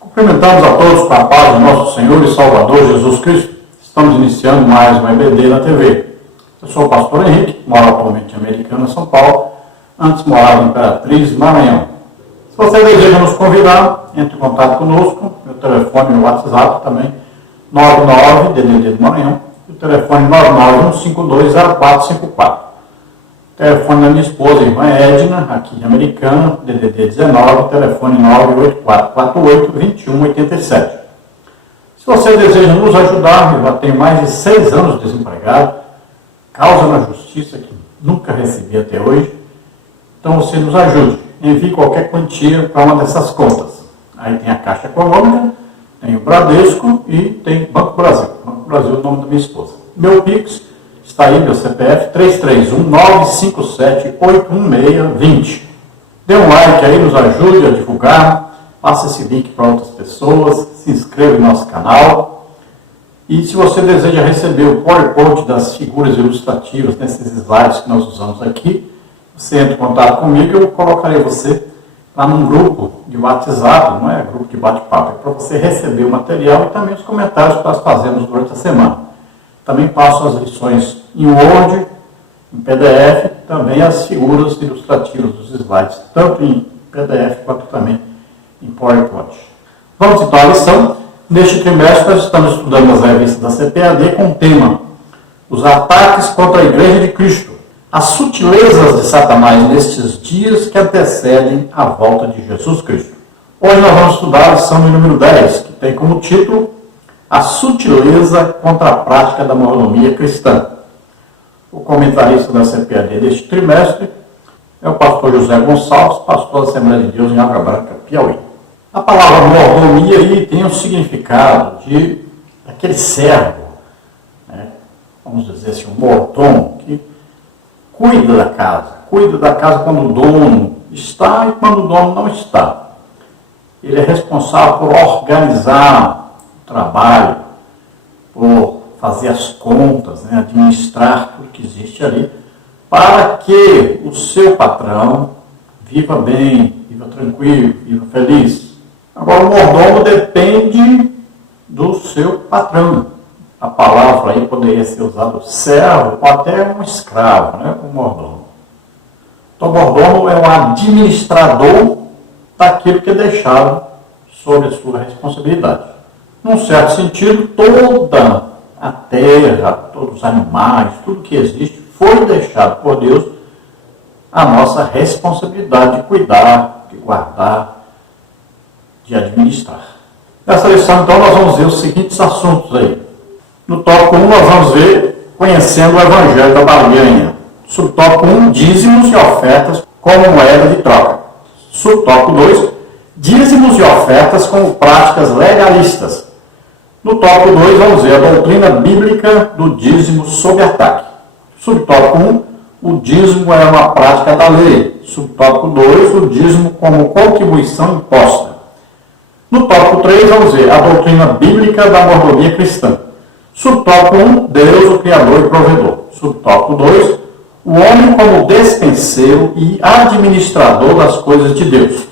Cumprimentamos a todos com a paz do nosso Senhor e Salvador Jesus Cristo. Estamos iniciando mais uma EBD na TV. Eu sou o pastor Henrique, moro atualmente em Americana, São Paulo. Antes morava em Imperatriz, Maranhão. Se você deseja nos convidar, entre em contato conosco. Meu telefone e meu WhatsApp também, 99 DDD do Maranhão. E o telefone 991520454. Telefone da minha esposa, irmã Edna, aqui de Americana, DDD 19, telefone 98448-2187. Se você deseja nos ajudar, eu já tenho mais de 6 anos desempregado, causa na justiça que nunca recebi até hoje, então você nos ajude, envie qualquer quantia para uma dessas contas. Aí tem a Caixa Econômica, tem o Bradesco e tem Banco Brasil. Banco Brasil é o nome da minha esposa. Meu Pix está aí, meu CPF, 331-957-816-20. Dê um like aí, nos ajude a divulgar, passe esse link para outras pessoas, se inscreva no nosso canal. E se você deseja receber o PowerPoint das figuras ilustrativas nesses slides que nós usamos aqui, você entra em contato comigo e eu colocarei você lá num grupo de WhatsApp, não é grupo de bate-papo, é para você receber o material e também os comentários que nós fazemos durante a semana. Também passo as lições em Word, em PDF, também as figuras ilustrativas dos slides, tanto em PDF quanto também em PowerPoint. Vamos então à lição. Neste trimestre nós estamos estudando as revistas da CPAD com o tema Os ataques contra a Igreja de Cristo, as sutilezas de Satanás nestes dias que antecedem a volta de Jesus Cristo. Hoje nós vamos estudar a lição número 10, que tem como título A sutileza contra a prática da mordomia cristã. O comentarista da CPAD deste trimestre é o pastor José Gonçalves, pastor da Assembleia de Deus em Água Branca, Piauí. A palavra mordomia aí tem o significado de aquele servo, né? Vamos dizer assim, um mordomo, que cuida da casa quando o dono está e quando o dono não está. Ele é responsável por organizar o trabalho, por fazer as contas, né? Administrar tudo que existe ali, para que o seu patrão viva bem, viva tranquilo, viva feliz. Agora, o mordomo depende do seu patrão. A palavra aí poderia ser usada servo ou até um escravo, né? O mordomo. Então, o mordomo é o administrador daquilo que é deixado sob a sua responsabilidade. Num certo sentido, toda a terra, todos os animais, tudo que existe, foi deixado por Deus a nossa responsabilidade de cuidar, de guardar, de administrar. Nessa lição, então, nós vamos ver os seguintes assuntos aí. No tópico 1, nós vamos ver conhecendo o Evangelho da Barganha. Subtópico 1, dízimos e ofertas como moeda de troca. Subtópico 2, dízimos e ofertas como práticas legalistas. No tópico 2, vamos ver a doutrina bíblica do dízimo sob ataque. Subtópico 1, o dízimo é uma prática da lei. Subtópico 2, o dízimo como contribuição imposta. No tópico 3, vamos ver a doutrina bíblica da mordomia cristã. Subtópico 1, Deus, o Criador e Provedor. Subtópico 2, o homem como despenseiro e administrador das coisas de Deus.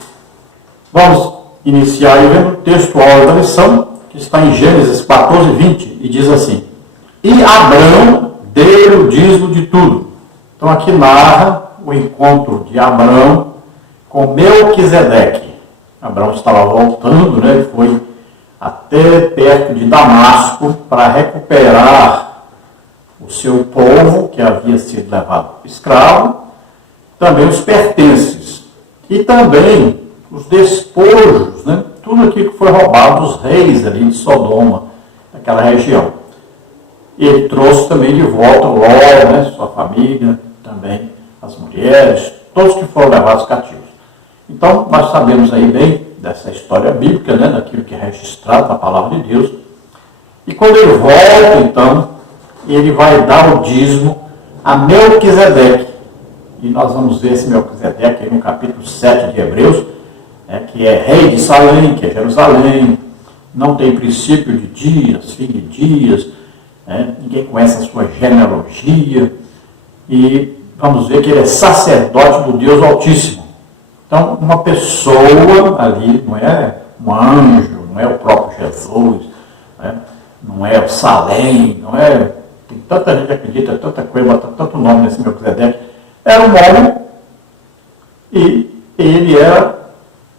Vamos iniciar aí vendo o texto áureo da lição, que está em Gênesis 14, 20, e diz assim: E Abrão deu o dízimo de tudo. Então aqui narra o encontro de Abrão com Melquisedeque. Abrão estava voltando, né? Ele foi até perto de Damasco para recuperar o seu povo, que havia sido levado escravo, também os pertences, e também os despojos, né? Tudo aquilo que foi roubado dos reis ali de Sodoma, daquela região. Ele trouxe também de volta Ló, né? Sua família, também as mulheres, todos que foram levados cativos. Então, nós sabemos aí bem dessa história bíblica, né, daquilo que é registrado na palavra de Deus. E quando ele volta, então, ele vai dar o dízimo a Melquisedeque. E nós vamos ver esse Melquisedeque aí no capítulo 7 de Hebreus, né, que é rei de Salém, que é Jerusalém, não tem princípio de dias, fim de dias, né, ninguém conhece a sua genealogia. E vamos ver que ele é sacerdote do Deus Altíssimo. Então, uma pessoa ali, não é um anjo, não é o próprio Jesus, né? Não é o Salém, não é... Tem tanta gente que acredita, tanta coisa, bota tanto nome nesse Melquisedeque. Era um homem e ele era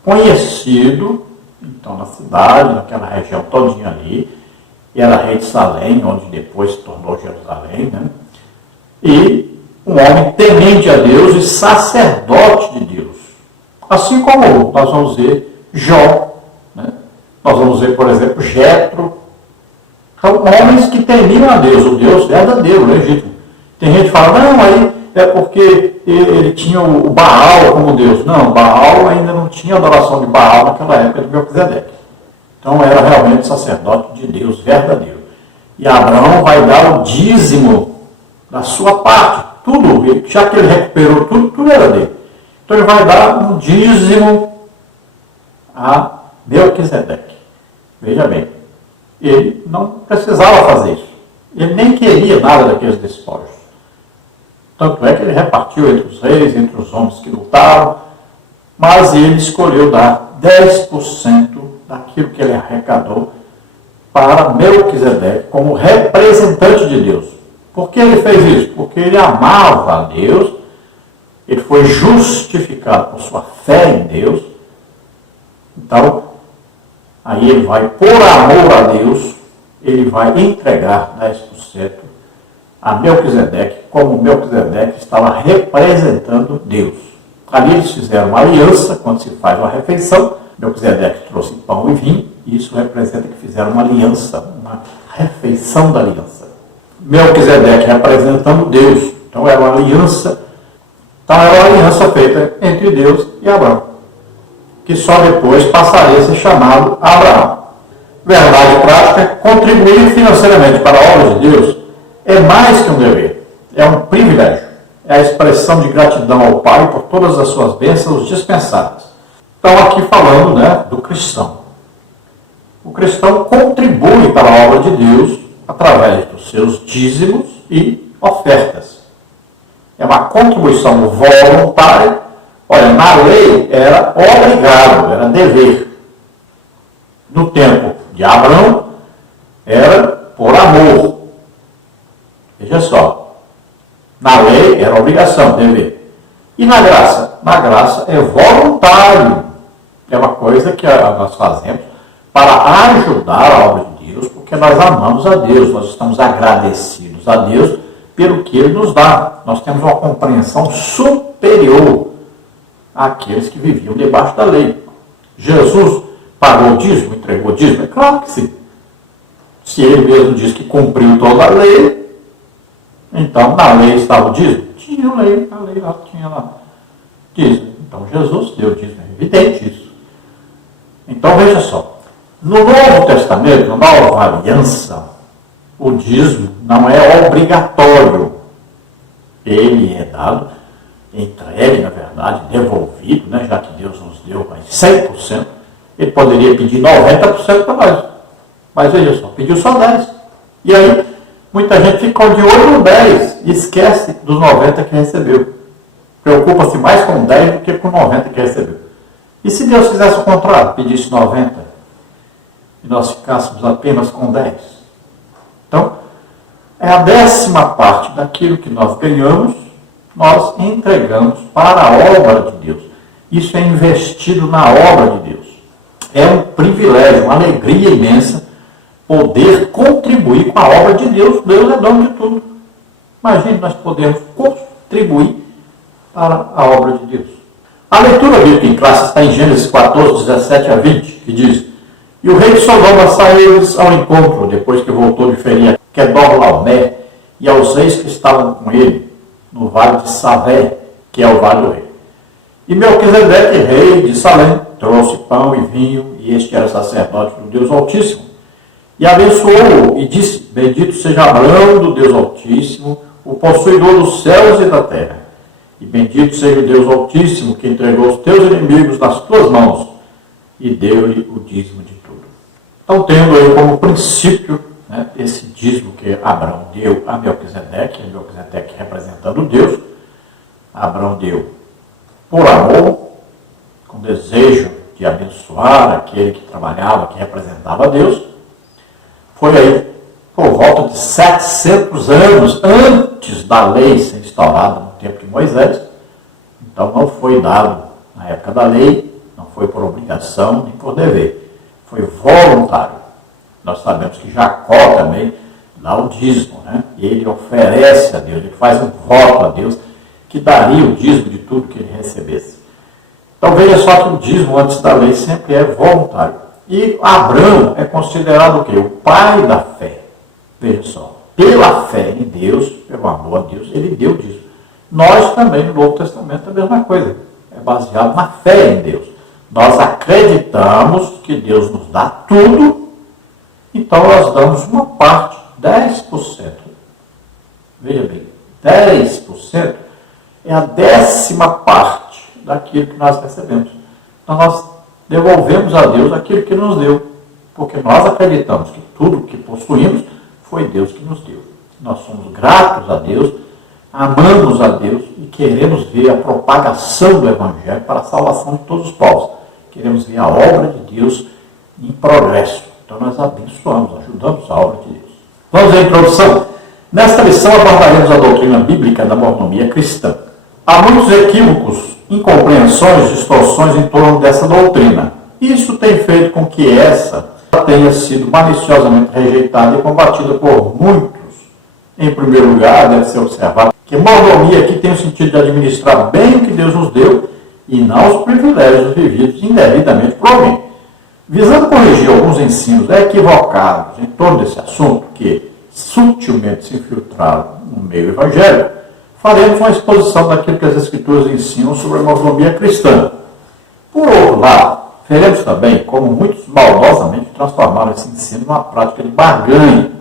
conhecido, então, na cidade, naquela região todinha ali. E era rei de Salém, onde depois se tornou Jerusalém, né? E um homem temente a Deus e sacerdote de Deus. Assim como nós vamos ver Jó, né? Nós vamos ver, por exemplo, Jetro. São homens que temiam a Deus, o Deus verdadeiro, legítimo. Tem gente que fala, não, aí é porque ele tinha o Baal como Deus. Não, Baal ainda não tinha adoração de Baal naquela época de Melquisedeque. Então era realmente sacerdote de Deus verdadeiro. E Abraão vai dar o dízimo da sua parte, tudo, já que ele recuperou tudo, tudo era dele. Então ele vai dar um dízimo a Melquisedeque. Veja bem, ele não precisava fazer isso. Ele nem queria nada daqueles despojos. Tanto é que ele repartiu entre os reis, entre os homens que lutaram, mas ele escolheu dar 10% daquilo que ele arrecadou para Melquisedeque como representante de Deus. Por que ele fez isso? Porque ele amava a Deus, ele foi justificado por sua fé em Deus. Então, aí ele vai, por amor a Deus, ele vai entregar 10% a Melquisedeque, como Melquisedeque estava representando Deus. Ali eles fizeram uma aliança, quando se faz uma refeição, Melquisedeque trouxe pão e vinho, e isso representa que fizeram uma aliança, uma refeição da aliança. Melquisedeque representando Deus, então era uma aliança, feita entre Deus e Abraão, que só depois passaria a ser chamado Abraão. Verdade prática, contribuir financeiramente para a obra de Deus é mais que um dever, é um privilégio, é a expressão de gratidão ao Pai por todas as suas bênçãos dispensadas. Então aqui falando, né, do cristão. O cristão contribui para a obra de Deus através dos seus dízimos e ofertas. É uma contribuição voluntária. Olha, na lei era obrigado, era dever. No tempo de Abraão, era por amor. Veja só. Na lei era obrigação, dever. E na graça? Na graça é voluntário. É uma coisa que nós fazemos para ajudar a obra de Deus, porque nós amamos a Deus, nós estamos agradecidos a Deus pelo que Ele nos dá. Nós temos uma compreensão superior àqueles que viviam debaixo da lei. Jesus pagou o dízimo, entregou o dízimo? É claro que sim. Se Ele mesmo diz que cumpriu toda a lei, então na lei estava o dízimo? Tinha lei, a lei lá tinha lá dízimo. Então Jesus deu dízimo, é evidente isso. Então veja só, no Novo Testamento, na Nova Aliança, o dízimo não é obrigatório. Ele é dado, entregue, na verdade, devolvido, né, já que Deus nos deu mais 100%. Ele poderia pedir 90% para nós. Mas veja só, pediu só 10%. E aí, muita gente ficou de olho no 10% e esquece dos 90% que recebeu. Preocupa-se mais com 10% do que com 90% que recebeu. E se Deus fizesse o contrário, pedisse 90% e nós ficássemos apenas com 10%? Então, é a 10ª parte daquilo que nós ganhamos, nós entregamos para a obra de Deus. Isso é investido na obra de Deus. É um privilégio, uma alegria imensa poder contribuir com a obra de Deus. Deus é dono de tudo. Imagine, nós podemos contribuir para a obra de Deus. A leitura bíblica em classe está em Gênesis 14, 17 a 20, que diz: E o rei de Sodoma saiu-lhes ao encontro, depois que voltou de ferir Quedorlaomer e aos reis que estavam com ele, no vale de Savé, que é o vale do rei. E Melquisedeque, rei de Salém, trouxe pão e vinho, e este era sacerdote do Deus Altíssimo. E abençoou-o e disse: Bendito seja Abraão do Deus Altíssimo, o possuidor dos céus e da terra. E bendito seja o Deus Altíssimo, que entregou os teus inimigos nas tuas mãos, e deu-lhe o dízimo de tudo. Então, tendo aí como princípio, né, esse dízimo que Abraão deu a Melquisedeque representando Deus, Abraão deu por amor, com desejo de abençoar aquele que trabalhava, que representava Deus, foi aí por volta de 700 anos antes da lei ser instaurada no tempo de Moisés. Então não foi dado na época da lei, não foi por obrigação nem por dever, foi voluntário. Nós sabemos que Jacó também dá o dízimo, né? E ele oferece a Deus, ele faz um voto a Deus que daria o dízimo de tudo que ele recebesse. Então veja só que o dízimo antes da lei sempre é voluntário. E Abraão é considerado o quê? O pai da fé. Veja só, pela fé em Deus, pelo amor a Deus, ele deu o dízimo. Nós também, no Novo Testamento, é a mesma coisa. É baseado na fé em Deus. Nós acreditamos que Deus nos dá tudo, então nós damos uma parte, 10%. Veja bem, 10% é a 10ª parte daquilo que nós recebemos. Então nós devolvemos a Deus aquilo que nos deu, porque nós acreditamos que tudo que possuímos foi Deus que nos deu. Nós somos gratos a Deus, amamos a Deus e queremos ver a propagação do Evangelho para a salvação de todos os povos. Queremos ver a obra de Deus em progresso. Então nós abençoamos, ajudamos a obra de Deus. Vamos à introdução. Nesta lição abordaremos a doutrina bíblica da mordomia cristã. Há muitos equívocos, incompreensões, distorções em torno dessa doutrina. Isso tem feito com que essa tenha sido maliciosamente rejeitada e combatida por muitos. Em primeiro lugar, deve ser observado que mordomia aqui tem o sentido de administrar bem o que Deus nos deu e não os privilégios vividos indevidamente por alguém. Visando corrigir alguns ensinos equivocados em torno desse assunto, que sutilmente se infiltraram no meio evangélico, faremos uma exposição daquilo que as Escrituras ensinam sobre a mordomia cristã. Por outro lado, veremos também como muitos maldosamente transformaram esse ensino numa prática de barganha.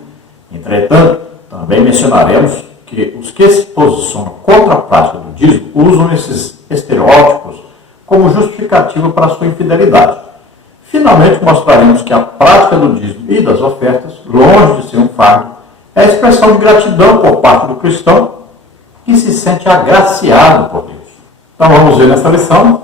Entretanto, também mencionaremos que os que se posicionam contra a prática do dízimo usam esses estereótipos como justificativa para a sua infidelidade. Finalmente, mostraremos que a prática do dízimo e das ofertas, longe de ser um fardo, é a expressão de gratidão por parte do cristão que se sente agraciado por Deus. Então vamos ver nessa lição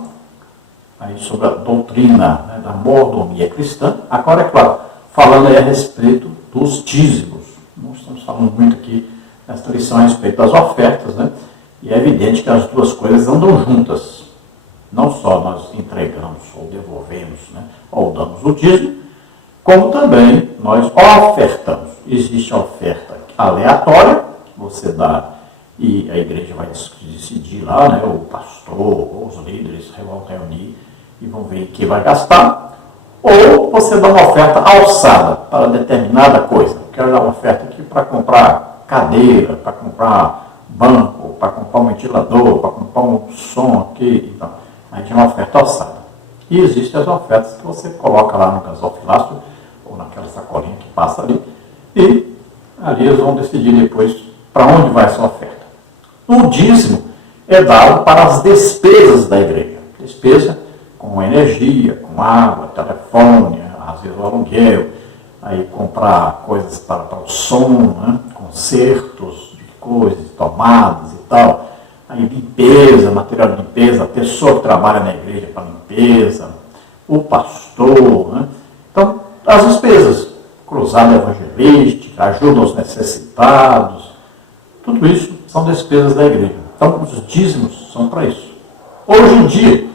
aí sobre a doutrina, né, da mordomia cristã. Agora, é claro, falando aí a respeito dos dízimos. Não estamos falando muito aqui nesta lição a respeito das ofertas, né? E é evidente que as duas coisas andam juntas. Não só nós entregamos ou devolvemos, né, ou damos o dízimo, como também nós ofertamos. Existe a oferta aleatória, que você dá e a igreja vai decidir lá, né, o pastor ou os líderes vão reunir e vão ver que vai gastar, ou você dá uma oferta alçada para determinada coisa. Quero dar uma oferta aqui para comprar cadeira, para comprar banco, para comprar um ventilador, para comprar um som aqui. Então, a gente é uma oferta alçada. E existem as ofertas que você coloca lá no gasofilácio ou naquela sacolinha que passa ali, e ali eles vão decidir depois para onde vai essa oferta. O dízimo é dado para as despesas da igreja. Despesa com energia, com água, telefone, às vezes o aluguel, aí comprar coisas para o som, né? Consertos de coisas, tomadas e tal. Aí limpeza, material de limpeza, a pessoa que trabalha na igreja para limpeza, o pastor, né? Então, as despesas, cruzada evangelística, ajuda aos necessitados, tudo isso são despesas da igreja. Então, os dízimos são para isso. Hoje em dia,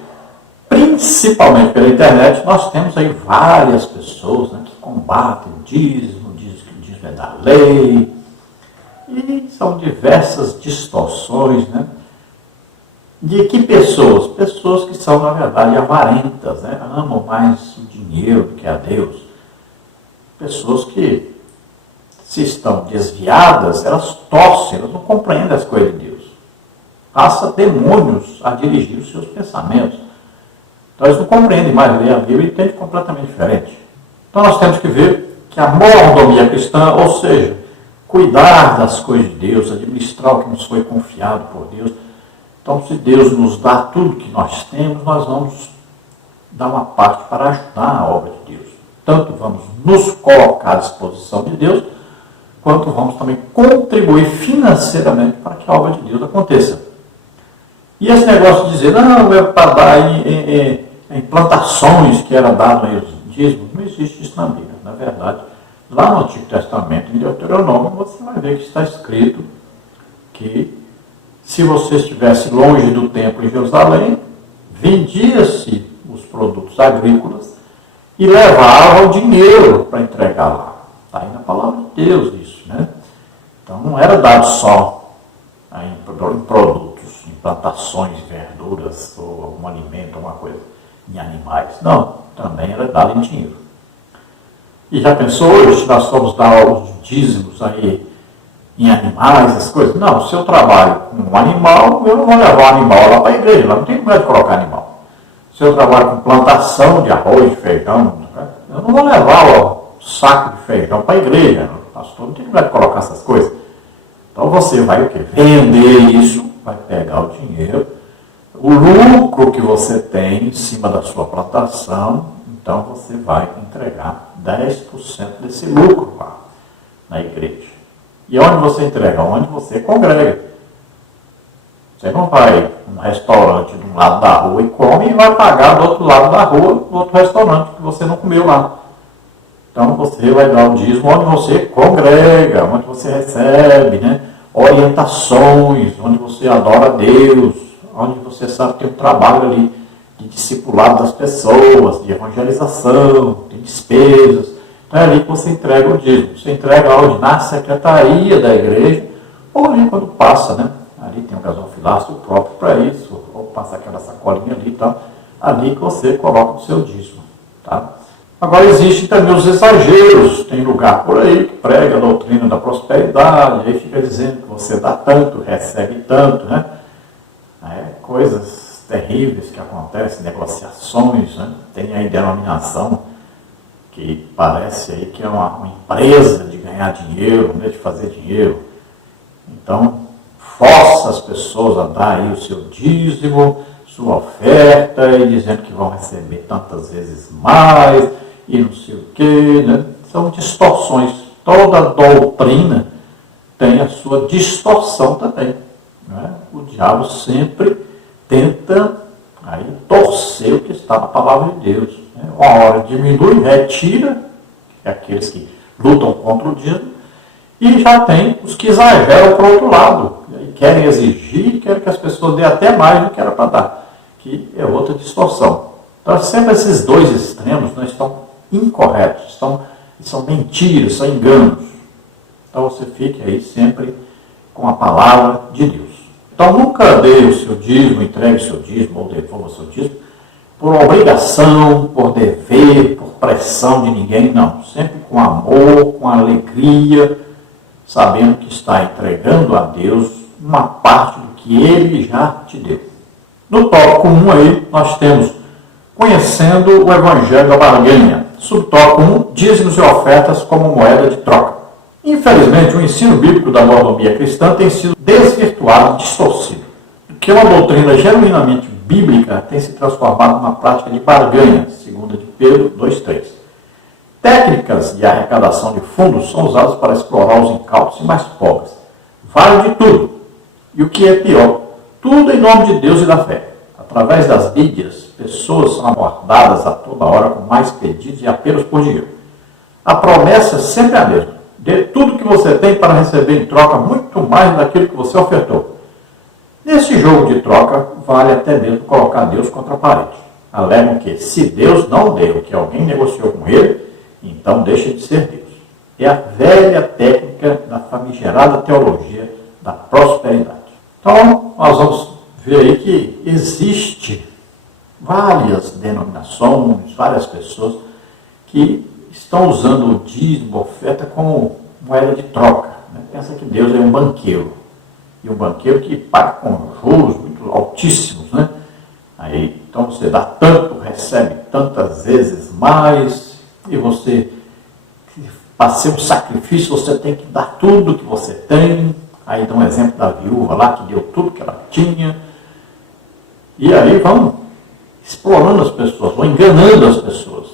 principalmente pela internet, nós temos aí várias pessoas, né, que combatem o dízimo, dizem que o dízimo é da lei, e são diversas distorções, né? De que pessoas? Pessoas que são, na verdade, avarentas, né? Amam mais o dinheiro do que a Deus. Pessoas que, se estão desviadas, elas torcem, elas não compreendem as coisas de Deus. Passa demônios a dirigir os seus pensamentos. Então eles não compreendem mais ler a Bíblia e entendem completamente diferente. Então nós temos que ver que a mordomia cristã, ou seja, cuidar das coisas de Deus, administrar o que nos foi confiado por Deus. Então, se Deus nos dá tudo que nós temos, nós vamos dar uma parte para ajudar a obra de Deus. Tanto vamos nos colocar à disposição de Deus, quanto vamos também contribuir financeiramente para que a obra de Deus aconteça. E esse negócio de dizer, não, é para dar em plantações que era dado aí os dízimos. Não existe isso na Bíblia. Na verdade, lá no Antigo Testamento, em Deuteronômio, você vai ver que está escrito que se você estivesse longe do templo em Jerusalém, vendia-se os produtos agrícolas e levava o dinheiro para entregar lá. Está aí na palavra de Deus isso, né? Então não era dado só em produtos, em plantações, verduras, ou algum alimento, alguma coisa, em animais. Não, também era dado em dinheiro. E já pensou hoje, nós fomos dar os dízimos aí em animais, essas coisas? Não, se eu trabalho com um animal, eu não vou levar o animal lá para a igreja, lá não tem lugar de colocar animal. Se eu trabalho com plantação de arroz, de feijão, eu não vou levar o saco de feijão para a igreja, pastor, não tem lugar de colocar essas coisas. Então você vai o quê? Vender isso, vai pegar o dinheiro, o lucro que você tem em cima da sua plantação, então você vai entregar 10% desse lucro lá na igreja. E onde você entrega? Onde você congrega. Você não vai num restaurante de um lado da rua e come e vai pagar do outro lado da rua, no outro restaurante que você não comeu lá. Então você vai dar o dízimo onde você congrega, onde você recebe, né, orientações, onde você adora a Deus, onde você sabe que tem um trabalho ali de discipulado das pessoas, de evangelização, de despesas. Então é ali que você entrega o dízimo. Você entrega onde? Na secretaria da igreja, ou ali quando passa, né? Ali tem um gasofilácio próprio para isso, ou passa aquela sacolinha ali e tal. Ali que você coloca o seu dízimo, tá? Agora existem também os exageros. Tem lugar por aí que prega a doutrina da prosperidade, aí fica dizendo que você dá tanto, recebe tanto, né? Coisas terríveis que acontecem, negociações, né? Tem aí denominação que parece aí que é uma empresa de ganhar dinheiro, né? De fazer dinheiro. Então, força as pessoas a dar aí o seu dízimo, sua oferta, e dizendo que vão receber tantas vezes mais, e não sei o quê, né? São distorções. Toda doutrina tem a sua distorção também, né? O diabo sempre tenta aí torcer o que está na palavra de Deus, né? Uma hora diminui, retira, é aqueles que lutam contra o dízimo, e já tem os que exageram para o outro lado, e querem exigir, querem que as pessoas dêem até mais do que era para dar, que é outra distorção. Então sempre esses dois extremos não estão incorretos, são mentiras, são enganos. Então você fique aí sempre com a palavra de Deus. Então nunca dê o seu dízimo, entregue o seu dízimo ou devolva o seu dízimo por obrigação, por dever, por pressão de ninguém, não. Sempre com amor, com alegria, sabendo que está entregando a Deus uma parte do que Ele já te deu. No tópico 1 aí, nós temos Conhecendo o Evangelho da Barganha. Subtópico 1, dízimos e ofertas como moeda de troca. Infelizmente, o ensino bíblico da mordomia cristã tem sido desvirtuado, distorcido, porque uma doutrina genuinamente bíblica tem se transformado numa prática de barganha, segundo de Pedro 2,3. Técnicas de arrecadação de fundos são usadas para explorar os incautos e mais pobres. Vale de tudo. E o que é pior, tudo em nome de Deus e da fé. Através das mídias, pessoas são abordadas a toda hora com mais pedidos e apelos por dinheiro. A promessa é sempre a mesma. Dê tudo que você tem para receber em troca muito mais daquilo que você ofertou. Nesse jogo de troca, vale até mesmo colocar Deus contra a parede. Alegam que, se Deus não deu o que alguém negociou com ele, então deixa de ser Deus. É a velha técnica da famigerada teologia da prosperidade. Então, nós vamos ver aí que existe várias denominações, várias pessoas que estão usando o dízimo, oferta como moeda de troca, né? Pensa que Deus é um banqueiro. E um banqueiro que paga com juros muito altíssimos, né? Aí, então você dá tanto, recebe tantas vezes mais, e você, para ser um sacrifício, você tem que dar tudo que você tem. Aí dá um exemplo da viúva lá, que deu tudo que ela tinha. E aí vão explorando as pessoas, vão enganando as pessoas.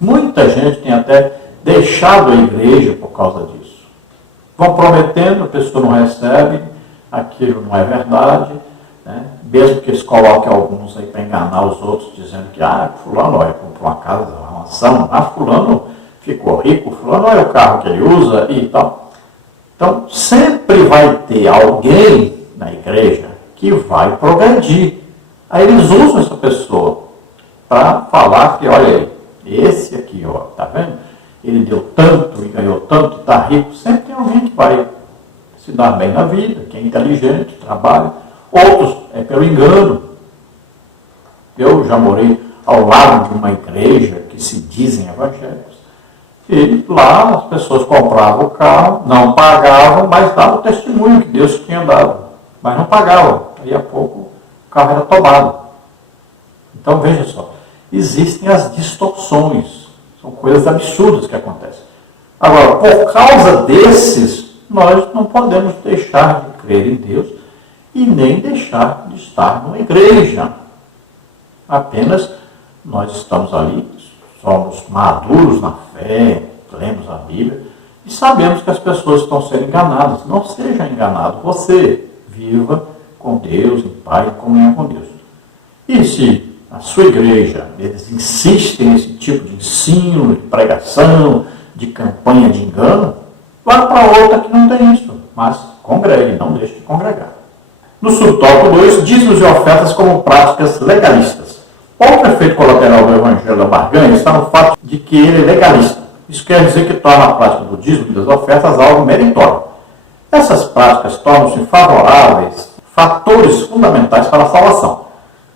Muita gente tem até deixado a igreja por causa disso. Vão prometendo, a pessoa não recebe, aquilo não é verdade, né? mesmo que eles coloquem alguns aí para enganar os outros, dizendo que, fulano, olha, comprou uma casa, uma mansão, fulano ficou rico, fulano, olha o carro que ele usa e tal. Então, sempre vai ter alguém na igreja que vai progredir. Aí eles usam essa pessoa para falar que, olha aí, esse aqui, ó, tá vendo? Ele deu tanto e ganhou tanto, está rico. Sempre tem alguém que vai se dar bem na vida, que é inteligente, trabalha. Outros é pelo engano. Eu já morei ao lado de uma igreja que se dizem evangélicos. E lá as pessoas compravam o carro, não pagavam, mas davam o testemunho que Deus tinha dado. Mas não pagavam. Aí a pouco o carro era tomado. Então veja só, existem as distorções. São coisas absurdas que acontecem. Agora, por causa desses, nós não podemos deixar de crer em Deus e nem deixar de estar numa igreja. Apenas nós estamos ali, somos maduros na fé, lemos a Bíblia e sabemos que as pessoas estão sendo enganadas. Não seja enganado. Você viva com Deus, em paz e comunhão com Deus. E se a sua igreja, eles insistem nesse tipo de ensino, de pregação, de campanha de engano, vá para outra que não tem isso. Mas congregue, não deixe de congregar. No subtópico 2, dízimos e ofertas como práticas legalistas. Outro efeito colateral do Evangelho da Barganha está no fato de que ele é legalista. Isso quer dizer que torna a prática do dízimo e das ofertas algo meritório. Essas práticas tornam-se favoráveis, fatores fundamentais para a salvação.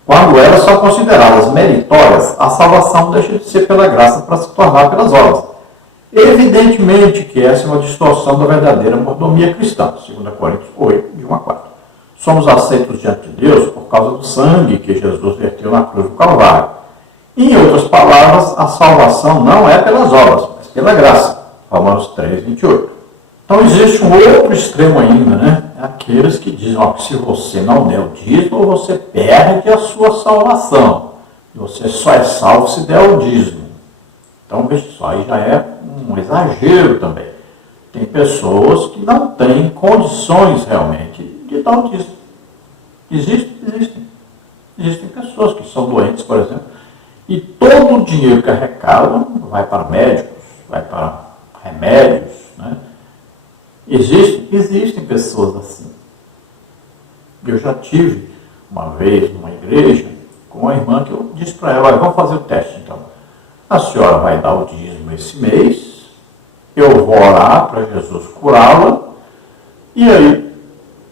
Quando elas são consideradas meritórias, a salvação deixa de ser pela graça para se tornar pelas obras. Evidentemente que essa é uma distorção da verdadeira mordomia cristã, 2 Coríntios 8, de 1 a 4. Somos aceitos diante de Deus por causa do sangue que Jesus verteu na cruz do Calvário. Em outras palavras, a salvação não é pelas obras, mas pela graça. Romanos 3, 28. Então existe um outro extremo ainda, né? Aqueles que dizem que se você não der o dízimo, você perde a sua salvação. Você só é salvo se der o dízimo. Então, veja só, aí já é um exagero também. Tem pessoas que não têm condições realmente de dar o dízimo. Existem. Existem pessoas que são doentes, por exemplo, e todo o dinheiro que arrecadam vai para médicos, vai para remédios, né? Existem pessoas assim. Eu já tive uma vez numa igreja com uma irmã que eu disse para ela, vamos fazer o teste então. A senhora vai dar o dízimo esse mês, eu vou orar para Jesus curá-la, e aí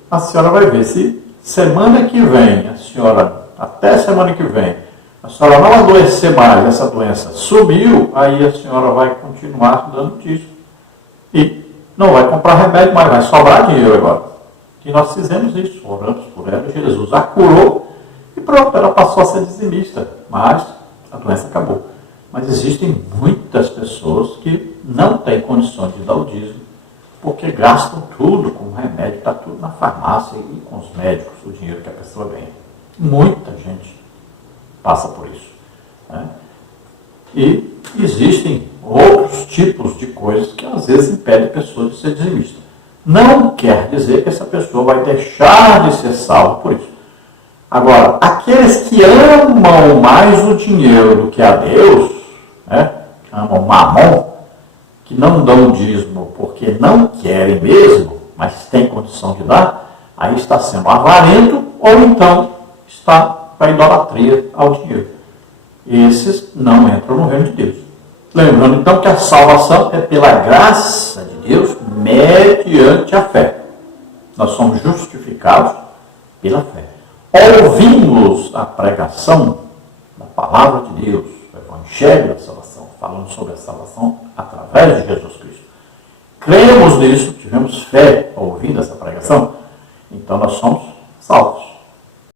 a senhora vai ver se semana que vem, até semana que vem, a senhora não adoecer mais, essa doença sumiu, aí a senhora vai continuar dando dízimo. E não vai comprar remédio, mas vai sobrar dinheiro agora. E nós fizemos isso, oramos por ela, Jesus a curou e pronto, ela passou a ser dizimista. Mas a doença acabou. Mas existem muitas pessoas que não têm condições de dar o dízimo, porque gastam tudo com remédio, está tudo na farmácia e com os médicos, o dinheiro que a pessoa ganha. Muita gente passa por isso, né? E existem outros tipos de coisas que às vezes impedem a pessoa de ser dizimista. Não quer dizer que essa pessoa vai deixar de ser salva por isso. Agora, aqueles que amam mais o dinheiro do que a Deus, né, amam mamon, que não dão o dízimo porque não querem mesmo, mas têm condição de dar, aí está sendo avarento ou então está para idolatria ao dinheiro. Esses não entram no reino de Deus. Lembrando então que a salvação é pela graça de Deus mediante a fé. Nós somos justificados pela fé. Ouvimos a pregação da palavra de Deus, o Evangelho da salvação, falando sobre a salvação através de Jesus Cristo. Cremos nisso, tivemos fé ouvindo essa pregação, então nós somos salvos.